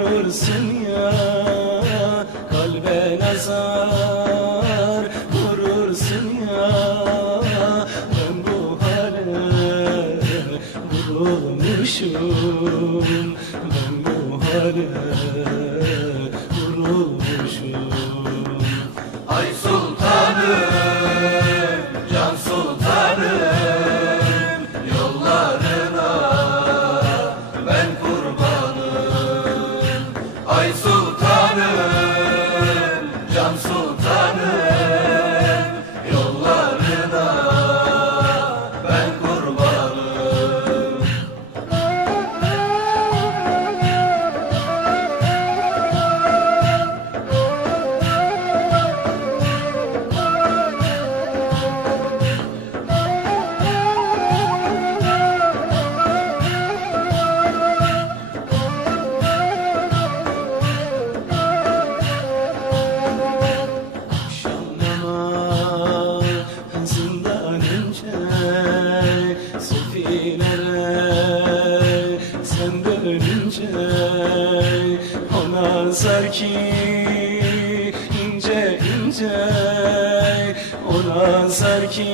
vurursun ya, kalbe nazar vurursun ya. Ben bu hale vurulmuşum, ben bu hale vurulmuşum. Ay sultanım, can sultanım, yollarına ben kurbanım. Ay sultanım, can sultanım, yollarına ben kurbanım. Zindan ince sefilere sen dönünce, ona sar ki ince ince, ona sar ki